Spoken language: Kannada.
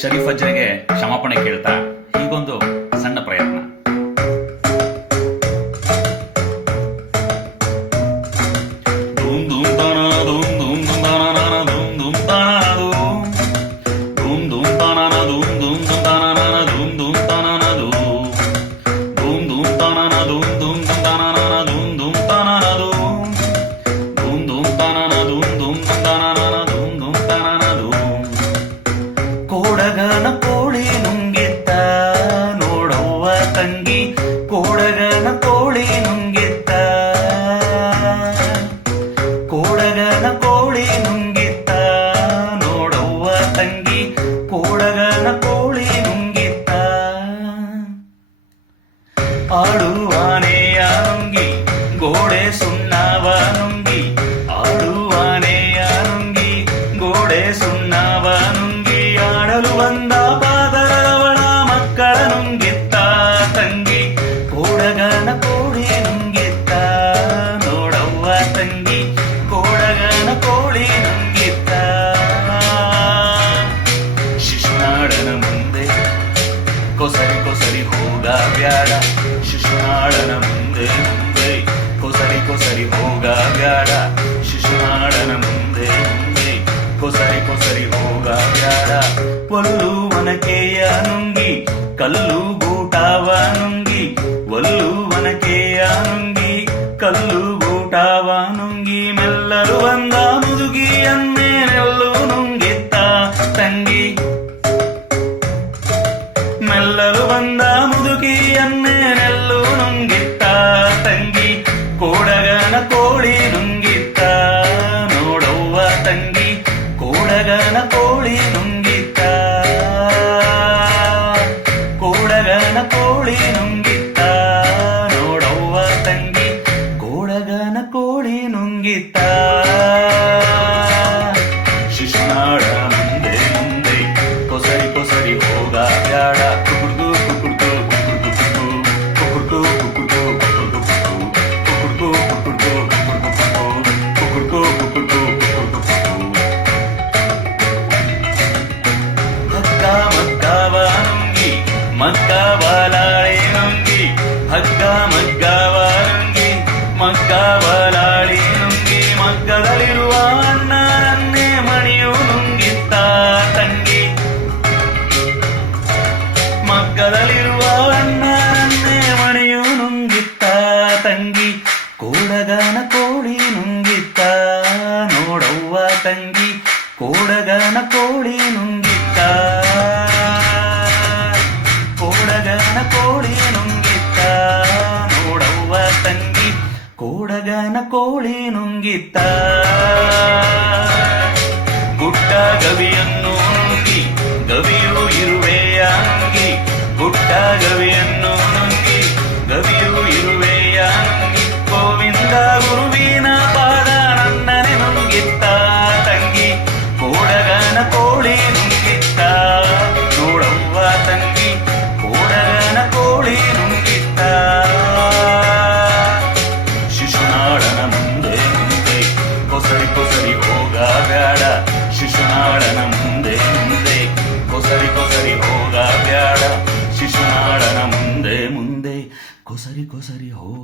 ಶರೀಫ್ ಅಜ್ಜರಿಗೆ ಕ್ಷಮಾಪಣೆ ಕೇಳ್ತಾ ಹೀಗೊಂದು ಸಣ್ಣ ಪ್ರಯತ್ನ. ಕೋಡಗನ ಕೋಳಿ ನುಂಗಿತ್ತ ನೋಡವ್ವ ತಂಗಿ, ಕೋಡಗನ ಕೋಳಿ ನುಂಗಿತ್ತ, ಕೋಡಗನ ಕೋಳಿ ನುಂಗಿತ್ತ ನೋಡವ್ವ ತಂಗಿ, ಕೋಡಗನ ಕೋಳಿ ನುಂಗಿತ್ತ. ಆಡುವಾನೆಯ ನುಂಗಿ ಗೋಡೆ ಸುಣ್ಣವ ನುಂಗಿ, ಆಡುವಾನೆಯ ನುಂಗಿ ಗೋಡೆ ಸುಣ್ಣವ ನುಂಗಿ, ಆಡಲು ಬಂದ ಪಾದರವಳ ಮಕ್ಕಳ ನುಂಗಿತ್ತ ತಂಗಿ, ಕೋಡಗನ ಕೋಳಿ ನುಂಗಿತ್ತ ನೋಡವ್ವ ತಂಗಿ, ಕೋಡಗನ ಕೋಳಿ ನುಂಗಿತ್ತ. ಶಿಶುನಾಳನ ಮುಂದೆ ಕೊಸರಿ ಕೊಸರಿ ಹೋಗ ಬ್ಯಾಡ, ಶಿಶುನಾಳನ ಮುಂದೆ ಮುಂದೆ ಕೊಸರಿ ಕೊಸರಿ ಹೋಗ ಬ್ಯಾಡ, ಶಿಶುನಾಳನ ಮುಂದೆ ಮುಂದೆ ಕೊಸರಿ ಕೊಸರಿ ಹೋಗ ಬ್ಯಾಡ. ಒಲ್ಲು ಒನಕೆಯ ನುಂಗಿ ಕಲ್ಲು ಗೂಟವ ನುಂಗಿ, ಒಲ್ಲು ಒನಕೆಯ ನುಂಗಿ ಕಲ್ಲು ಗೂಟವ ನುಂಗಿ, ಮೆಲ್ಲಲು ಬಂದ ಮುದುಗಿಯನ್ನೇ ನೆಲ್ಲು ನುಂಗಿತ್ತ ತಂಗಿ, ಮೆಲ್ಲಲು ಬಂದ ಮುದುಕಿಯನ್ನೇ ನೆಲ್ಲು ನುಂಗಿತ್ತ ತಂಗಿ, ಕೋಡಗನ ಕೋಳಿ ನುಂಗಿತ್ತ ನೋಡವ್ವ ತಂಗಿ, ಕೋಡಗನ ಕೋಳಿ ನುಂಗಿತ್ತ, ಕೋಡಗನ ಕೋಳಿ ನುಂಗಿತ್ತ ನೋಡವ್ವ ತಂಗಿ, ಕೋಡಗನ ಕೋಳಿ ನುಂಗಿತ್ತ. ಶಿಶುನಾಳ ಮುಂದೆ ಮುಂದೆ ಕೊಸರಿ ಕೊಸರಿ ಹೋಗ ಬ್ಯಾಡ, ಕುಕುರ್ದು ಕುಕುರ್ದು ಕುಕುರ್ದು ಕುಕುರ್ದು ಕುಕುರ್ದು ಕುಕುರ್ದು ಕುಕುರ್ದು ಕುಕುರ್ದು ಕುಕುರ್ದು ಕುಕುರ್ದು ಕುಕುರ್ದು. ಹಗ್ಗ ಮಗ್ಗವ ನುಂಗಿ ಮಗ್ಗವಲಾಳಿ ನುಂಗಿ, ಹಗ್ಗ ಮಗ್ಗವ ನುಂಗಿ ಮಗ್ಗವಲಾಳಿ ನುಂಗಿ, ಮಗ್ಗದಲ್ಲಿರುವ ಅಣ್ಣನನ್ನೇ ಮಣಿಯು ನುಂಗಿತ್ತ ತಂಗಿ, ಮಗ್ಗದಲ್ಲಿರುವ ಅಣ್ಣನನ್ನೇ ಮಣಿಯು ನುಂಗಿತ್ತ ತಂಗಿ, ಕೋಡಗನ ಕೋಳಿ ನುಂಗಿತ್ತ ನೋಡವ್ವ ತಂಗಿ, ಕೋಡಗನ ಕೋಳಿ ನುಂಗಿತ್ತ, ಕೋಡಗನ ಕೋಳಿ ನುಂಗಿತ್ತ ನೋಡವ್ವ ತಂಗಿ, ಕೋಡಗನ ಕೋಳಿ ನುಂಗಿತ್ತ. ಗುಡ್ಡ ಗವಿಯನ್ನು ನುಂಗಿ ಗವಿಯು ಇರುವೆಯ ನುಂಗಿ, ಗುಡ್ಡ ಗವಿಯನ್ನು ನುಂಗಿ ಗವಿಯು ಇರುವೆಯ ನುಂಗಿ, ಗೋವಿಂದ ಗುರುವಿನ ಪಾದ ನನ್ನನೆ ನುಂಗಿತ್ತ ತಂಗಿ, ಕೋಡಗನ ಕೋಳಿ ನುಂಗಿತ್ತ ನೋಡವ್ವ ತಂಗಿ, ಕೋಡಗನ ಕೋಳಿ ನುಂಗಿತ್ತ. ಶಿಶುನಾಳನ ಮುಂದೆ ಮುಂದೆ ಕೊಸರಿ ಕೊಸರಿ ಹೋಗ ಬ್ಯಾಡ, ಶಿಶುನಾಳನ ಮುಂದೆ ಮುಂದೆ ಕೊಸರಿ ಕೊಸರಿ ಹೋಗ ಬ್ಯಾಡ, ಶಿಶುನಾಳನ ಮುಂದೆ ಮುಂದೆ ಕೊಸರಿ ಕೊಸರಿ ಹೋಗ